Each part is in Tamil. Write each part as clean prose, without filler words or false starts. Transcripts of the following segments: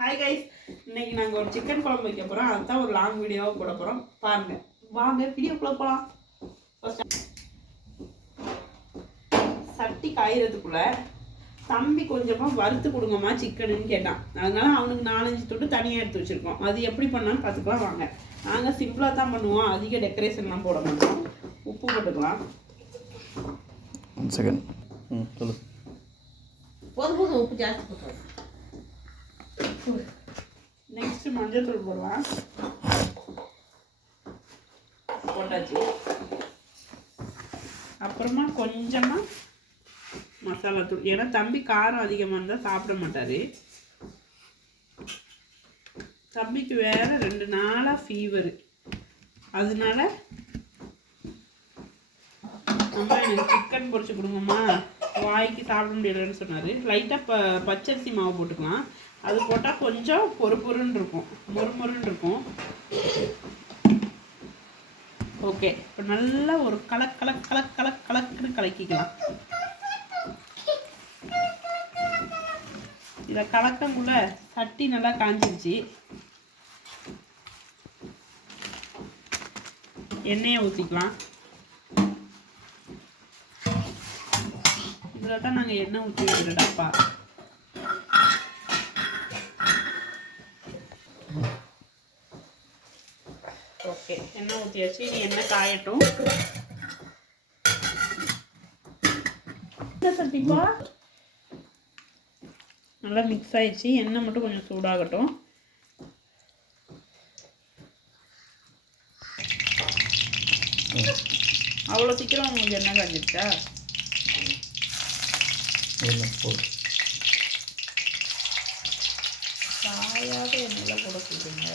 ஹாய் கைஸ், இன்னைக்கு நாங்கள் ஒரு சிக்கன் குழம்பு வைக்க போகிறோம். அதுதான் ஒரு லாங் வீடியோவாக போட போகிறோம். பாருங்கள், வாங்க வீடியோக்குள்ளே போகலாம். சட்டி காயறதுக்குள்ளே தம்பி கொஞ்சமாக வறுத்து கொடுங்கம்மா சிக்கனுன்னு கேட்டான். அதனால அவனுக்கு 4-5 துண்டு தனியாக எடுத்து வச்சுருக்கோம். அது எப்படி பண்ணான்னு பார்த்துக்கலாம் வாங்க. நாங்கள் சிம்பிளாக தான் பண்ணுவோம், அதிக டெக்கரேஷன்லாம் போட மாட்டோம். உப்பு போட்டுக்கலாம். போதும் உப்பு ஜாஸ்தி போட்டுருவோம். நெக்ஸ்ட் மஞ்சள் தூள் போடலாம். போட்டாச்சு. அப்புறமா கொஞ்சமாக மசாலா தூள். ஏன்னா தம்பி காரம் அதிகமாக இருந்தால் சாப்பிட மாட்டார். தம்பிக்கு வேற 2 நாளாக ஃபீவரு. அதனால அம்மா எனக்கு சிக்கன் பொரிச்சு கொடுங்கம்மா, வாய்க்கு சாப்பிட முடியலன்னு சொன்னார். லைட்டாக பச்சரிசி மாவு போட்டுக்கலாம். அது போட்டால் கொஞ்சம் பொறுன்னு இருக்கும், மொறுன்னு இருக்கும். ஓகே, இப்போ நல்லா ஒரு கலக்குன்னு கலக்கிக்கலாம். இதை கலக்கக்குள்ள சட்டி நல்லா காஞ்சிருச்சு. எண்ணெயை ஊற்றிக்கலாம். இதில் தான் நாங்கள் எண்ணெய் ஊற்றி வைக்கிறோம்ப்பா. ஓகே, எண்ணெய் ஊற்றியாச்சு. இனி எண்ணெய் காயட்டும். சட்டிப்பா நல்லா மிக்ஸ் ஆயிடுச்சு. எண்ணெய் மட்டும் கொஞ்சம் சூடாகட்டும். அவ்வளோ சீக்கிரம் உங்களுக்கு எண்ணெய் காஞ்சிருச்சா? காயாத எண்ணெயில் கூட சொல்லுங்க.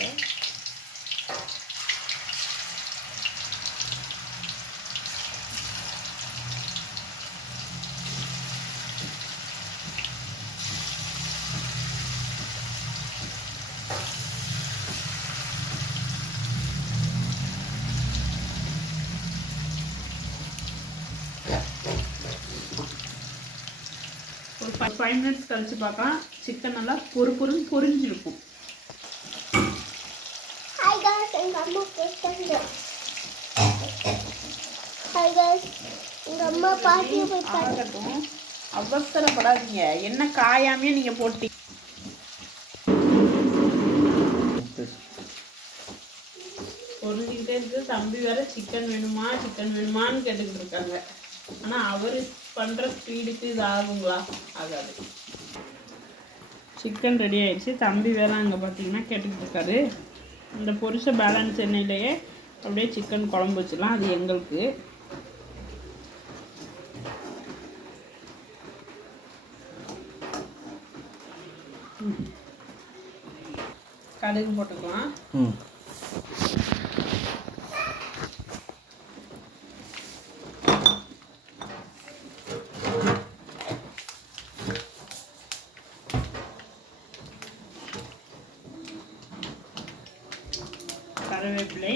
ஒரு 5 மினிட்ஸ் கழிச்சு பார்க்கலாம். சிக்கன் நல்லா பொரிஞ்சிருக்கும். அவசரப்படாதீங்க, என்ன காயாமே நீங்க போட்டி. பொரிஞ்சுக்கிட்டே இருக்கு. தம்பி வேற சிக்கன் வேணுமான்னு கேட்டுக்கிட்டு இருக்காங்க. ஆனா அவரு பண்ற ஸ்பீடுக்கு இது ஆகுங்களா? ஆகாது. சிக்கன் ரெடி ஆயிடுச்சு. தம்பி வேற அங்கே பார்த்தீங்கன்னா கேட்டுக்கிட்டு இருக்காரு. இந்த பொரிச்ச பேலன்ஸ் எண்ணெயிலேயே அப்படியே சிக்கன் குழம்பு வச்சிடலாம். அது எங்களுக்கு. கடுகு போட்டுக்கலாம். கருவேப்பிலை,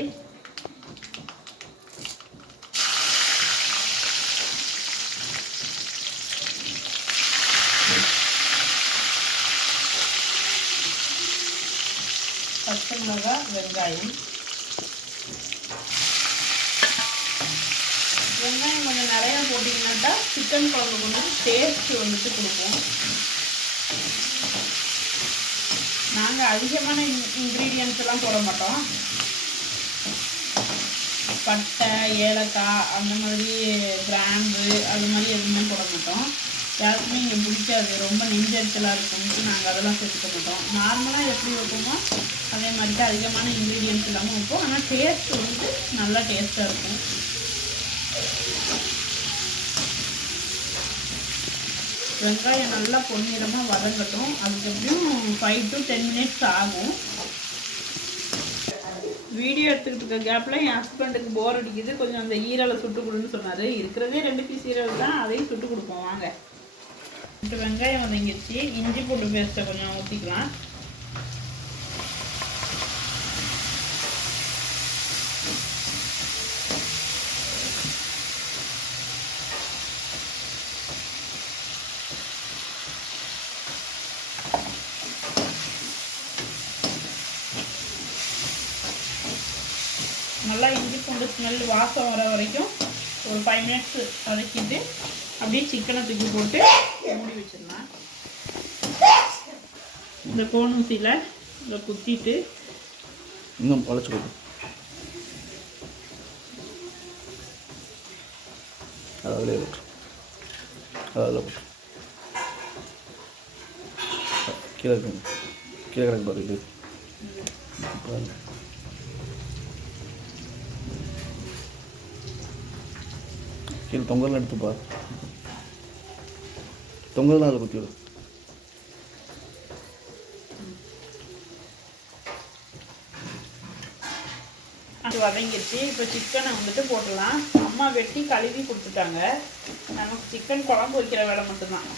பச்சை மிளகாய், வெங்காயம். வெங்காயம் கொஞ்சம் நிறையா போட்டிங்கன்னாட்டா சிக்கன் குழம்பு கொஞ்சம் டேஸ்ட் வந்துட்டு கொடுக்கும். நாங்கள் அதிகமான இன்க்ரீடியன்ஸ் எல்லாம் போட மாட்டோம். பட்டை, ஏலக்காய், அந்த மாதிரி கிராம்பு அது மாதிரி எதுவுமே போட மாட்டோம். யாருக்குமே இங்கே பிடிக்காது, ரொம்ப நெஞ்சரிச்சலாக இருக்கும்ட்டு நாங்கள் அதெல்லாம் சேர்த்துக்க மாட்டோம். நார்மலாக எப்படி வைப்போமோ அதே மாதிரி தான் அதிகமான இன்க்ரீடியன்ஸ் இல்லாமல் வைப்போம். ஆனால் டேஸ்ட் வந்து நல்லா டேஸ்ட்டாக இருக்கும். வெங்காயம் நல்லா பொன்னிறமாக வதங்கட்டும். அதுக்கு எப்படியும் 5 to 10 மினிட்ஸ் ஆகும். வீடியோ எடுத்துக்கிட்டு இருக்க கேப்பில் என் ஹஸ்பண்டுக்கு போர் அடிக்குது, கொஞ்சம் அந்த ஈரலை சுட்டு கொடுன்னு சொன்னார். இருக்கிறதே 2 பீஸ் ஈரல் தான், அதையும் சுட்டு கொடுப்போம் வாங்க. வெங்காயம் வதங்கிடுச்சு. இஞ்சி பூண்டு பேஸ்ட்டை கொஞ்சம் ஊற்றிக்கலாம். நல்லா இஞ்சி பூண்டு ஸ்மெல் வாசம் வர வரைக்கும் ஒரு 5 மினிட்ஸ் வதக்கிட்டு அப்படியே சிக்கனை தூக்கி போட்டு மூடி வச்சிடலாம். இந்த கோணூசியில் இதை குத்திட்டு இன்னும் பழச்சு கொடுக்கும். அதில் விட்டு அதில் போட்டு கீழே இருக்குங்க, கீழே கிடக்கு பாரு. இது கீழே தொங்கல்லாம் எடுத்துப்பா, தொங்கல்லாம் அதில் குத்தி விடு. அது வதங்கிடுச்சு. இப்போ சிக்கனை வந்துட்டு போட்டுடலாம். அம்மா வெட்டி கழுவி கொடுத்துட்டாங்க. நமக்கு சிக்கன் குழம்பு வைக்கிற வேலை மட்டும்தான்.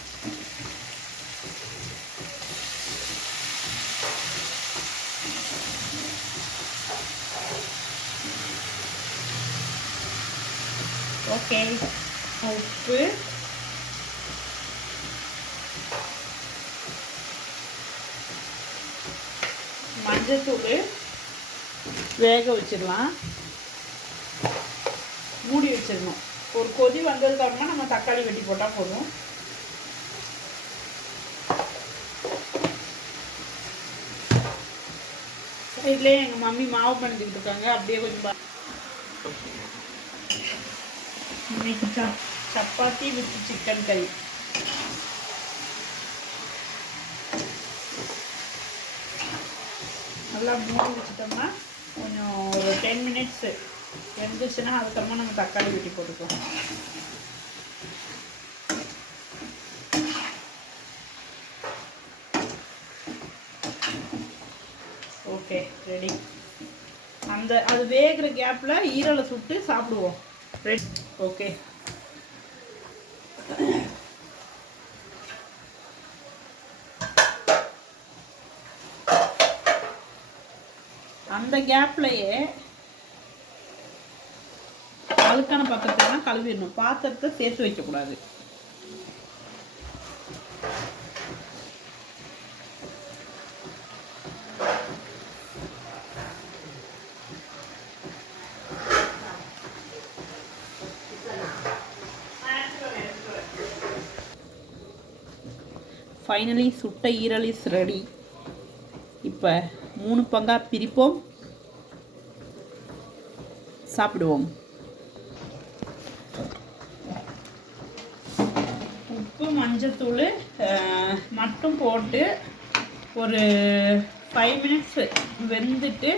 ஓகே, உப்பு, மஞ்சத்தூள் வேக வச்சிடலாம். மூடி வச்சிடணும். ஒரு கொதி வந்ததுக்கு அப்புறமா நம்ம தக்காளி வெட்டி போட்டால் போதும். சைட்லேயே எங்கள் மம்மி மாவு பண்ணிக்கிட்டு இருக்காங்க. அப்படியே கொஞ்சம் இன்னைக்கு சப்பாத்தி வித் சிக்கன் கறி. நல்லா மூடி வச்சுட்டோம்னா கொஞ்சம் ஒரு 10 மினிட்ஸ் வெந்துச்சுன்னா அதுக்கப்புறமா நம்ம தக்காளி வெட்டி போட்டுக்கலாம். Okay, ready. அது வேகிற கேப்பில் ஈரலை சுட்டு சாப்பிடுவோம். ரெடி. ஓகே, அந்த கேப்லையே அழுக்கான பக்கத்தெல்லாம் கழுவிடணும். பாத்திரத்தை சேர்த்து வைக்கக்கூடாது. ஃபைனலி சுட்ட ஈரல் இஸ் ரெடி. இப்போ 3 பங்காக பிரிப்போம், சாப்பிடுவோம். உப்பு மஞ்சத்தூள் மட்டும் போட்டு ஒரு 5 மினிட்ஸ் வெந்துட்டு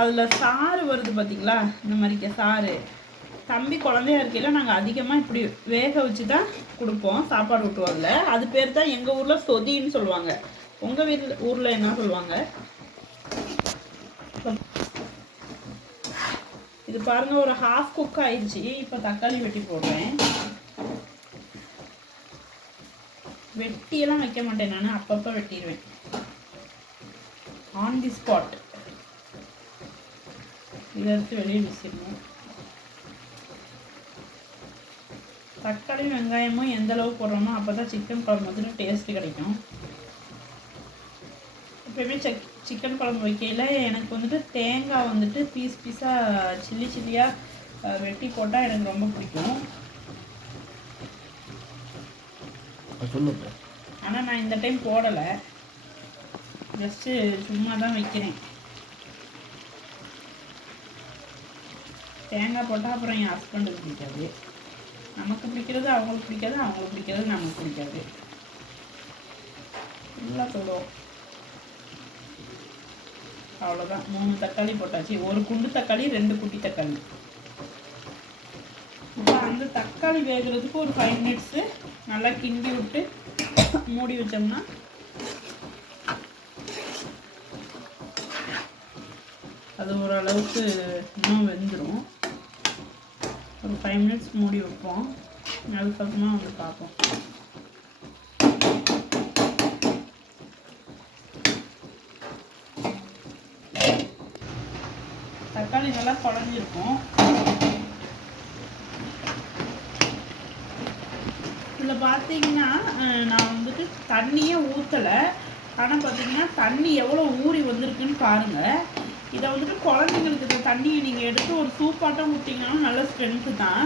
அதில் சாறு வருது பார்த்திங்களா, இந்த மாதிரிக்க சாறு. தம்பி குழந்தையா இருக்கையில் நாங்கள் அதிகமாக இப்படி வேக வச்சு தான் கொடுப்போம், சாப்பாடு ஊட்டுவோம்ல. அது பேர் தான் எங்கள் ஊரில் சொதின்னு சொல்லுவாங்க. உங்கள் ஊரில் என்ன சொல்லுவாங்க? இது பாருங்க, ஒரு ஹாஃப் குக் ஆயிடுச்சு. இப்போ தக்காளி வெட்டி போடுறேன். வெட்டியெல்லாம் வைக்க மாட்டேன் நான், அப்பப்போ வெட்டிடுவேன். On the spot. இதை எடுத்து வெளியே வீசிடணும். தக்காளி வெங்காயமும் எந்த அளவு போடுறோமோ அப்போ தான் சிக்கன் குழம்பு வந்துட்டு டேஸ்ட்டு கிடைக்கும். எப்பயுமே சிக்கன் குழம்பு வைக்கையில் எனக்கு வந்துட்டு தேங்காய் வந்துட்டு பீஸாக சில்லியாக வெட்டி போட்டால் எனக்கு ரொம்ப பிடிக்கும். ஆனால் நான் இந்த டைம் போடலை, ஜஸ்ட்டு சும்மா தான் வைக்கிறேன். தேங்காய் போட்டால் அப்புறம் என் ஹஸ்பண்டுக்கு பிடிக்காது. நமக்கு பிடிக்கிறது அவங்களுக்கு பிடிக்காது, அவங்களுக்கு பிடிக்கிறது நமக்கு பிடிக்காது. நல்லா போடுவோம். அவ்வளோதான். 3 தக்காளி போட்டாச்சு. ஒரு குண்டு தக்காளி, 2 குட்டி தக்காளி. இப்போ அந்த தக்காளி வேகிறதுக்கு ஒரு 5 மினிட்ஸு நல்லா கிண்டி விட்டு மூடி வச்சோம்னா அது ஓரளவுக்கு இன்னும் வெந்துடும். ஒரு 5 மினிட்ஸ் மூடி வைப்போம். அதுக்கப்புறமா வந்து பார்ப்போம். தக்காளி நல்லா குழஞ்சிருக்கும். இதில் பார்த்தீங்கன்னா நான் வந்துட்டு தண்ணியே ஊற்றலை. ஆனால் பார்த்தீங்கன்னா தண்ணி எவ்வளோ ஊறி வந்திருக்குன்னு பாருங்கள். இதை வந்துட்டு குழந்தைங்களுக்கு இந்த தண்ணியை நீங்கள் எடுத்து ஒரு சூப்பாட்டம் ஊற்றிங்கனாலும் நல்ல ஸ்ட்ரென்த்து தான்.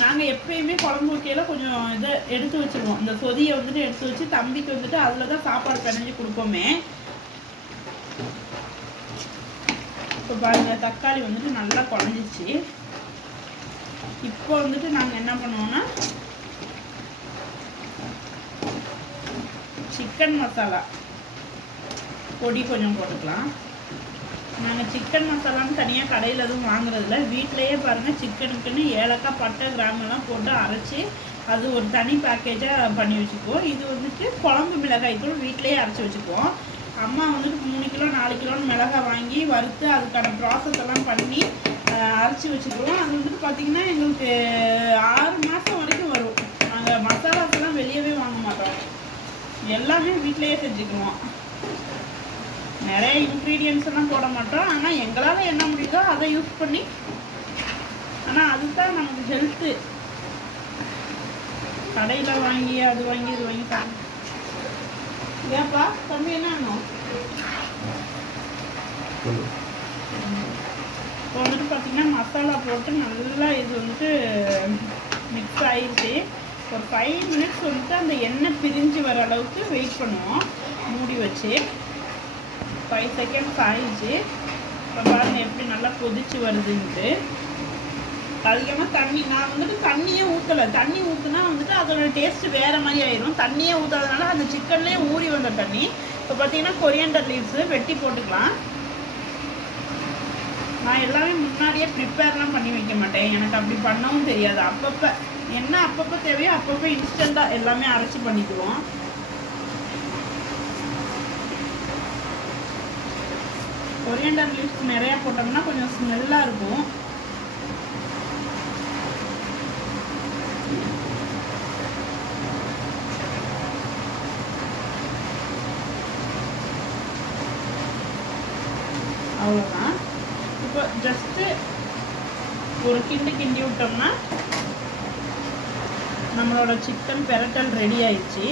நாங்கள் எப்பயுமே குழம்பு வைக்கையில் கொஞ்சம் இதை எடுத்து வச்சுருவோம். இந்த சொதியை வந்துட்டு எடுத்து வச்சு தம்பிக்கு வந்துட்டு அதில் தான் சாப்பாடு பிணைஞ்சு கொடுப்போமே. இப்போ பாருங்கள், தக்காளி வந்துட்டு நல்லா குழஞ்சிச்சு. இப்போ வந்துட்டு நாங்கள் என்ன பண்ணுவோம்னா சிக்கன் மசாலா பொடி கொஞ்சம் போட்டுக்கலாம். நாங்கள் சிக்கன் மசாலான்னு தனியாக கடையில் எதுவும் வாங்குறதில்ல. வீட்டிலையே பாருங்கள், சிக்கனுக்குன்னு ஏலக்காய், பட்டை, கிராமெல்லாம் போட்டு அரைச்சி அது ஒரு தனி பேக்கேஜாக பண்ணி வச்சுக்குவோம். இது வந்துட்டு குழம்பு மிளகாய் தூள் வீட்டிலையே அரைச்சி வச்சுக்குவோம். அம்மா வந்துட்டு 3 கிலோ 4 கிலோன்னு மிளகாய் வாங்கி வறுத்து அதுக்கான ப்ராசஸ் எல்லாம் பண்ணி அரைச்சி வச்சுக்குவோம். அது வந்துட்டு பார்த்திங்கன்னா எங்களுக்கு 6 மாதம் வரைக்கும் வரும். நாங்கள் மசாலாக்கெல்லாம் வெளியவே வாங்க மாட்டோம், எல்லாமே வீட்டிலையே செஞ்சுக்குவோம். நிறைய இன்க்ரீடியன்ஸ் எல்லாம் போட மாட்டோம். ஆனால் எங்களால் என்ன முடியுதோ அதை யூஸ் பண்ணி, ஆனால் அதுதான் நமக்கு ஹெல்த்து. கடையில் வாங்கி அது வாங்கி இது வாங்கி சாப்பிடும். ஏப்பா தம்பி என்ன ஆகணும்? இப்போ வந்துட்டு பார்த்திங்கன்னா மசாலா போட்டு நல்லா இது வந்துட்டு மிக்ஸ் ஆகிடுச்சு. ஒரு 5 மினிட்ஸ் வந்துட்டு அந்த எண்ணெய் பிரிஞ்சு வர அளவுக்கு வெயிட் பண்ணுவோம் மூடி வச்சு. 5 செகண்ட்ஸ் ஆயிடுச்சு. இப்போ பாருங்கள் எப்படி நல்லா கொதிச்சு வருதுன்ட்டு. அதிகமாக தண்ணி நான் வந்துட்டு தண்ணியே ஊற்றலை. தண்ணி ஊற்றுனா வந்துட்டு அதோட டேஸ்ட்டு வேறு மாதிரி ஆயிடும். தண்ணியே ஊற்றாதனால அந்த சிக்கன்லேயே ஊறி வந்த தண்ணி. இப்போ பார்த்தீங்கன்னா கொரியண்டர் லீவ்ஸு வெட்டி போட்டுக்கலாம். நான் எல்லாமே முன்னாடியே ப்ரிப்பேர்லாம் பண்ணி வைக்க மாட்டேன், எனக்கு அப்படி பண்ணவும் தெரியாது. அப்பப்போ என்ன அப்பப்போ தேவையோ அப்பப்போ இன்ஸ்டண்ட்டாக எல்லாமே அரைச்சி பண்ணிக்குவோம். கொரியண்டர் லீவ்ஸ் நிறையா போட்டோம்னா கொஞ்சம் ஸ்மெல்லாக இருக்கும். அவ்வளோதான். இப்போ ஜஸ்ட்டு ஒரு கிண்டி விட்டோம்னா நம்மளோட சிக்கன் பெரட்டல் ரெடி ஆயிடுச்சு.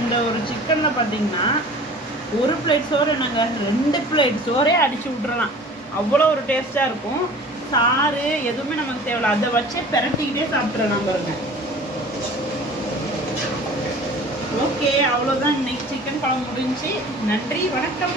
இந்த ஒரு சிக்கனில் பார்த்தீங்கன்னா ஒரு பிளேட் சோறு நாங்கள் 2 பிளேட் சோறே அடித்து விட்றலாம். அவ்வளோ ஒரு டேஸ்ட்டாக இருக்கும். சாறு எதுவுமே நமக்கு தேவையில்ல, அதை வச்சே பெரட்டிக்கிட்டே சாப்பிட்றலாம் பாருங்க. ஓகே, அவ்வளோதான். இன்னைக்கு சிக்கன் குழம்பு முடிஞ்சு. நன்றி, வணக்கம்.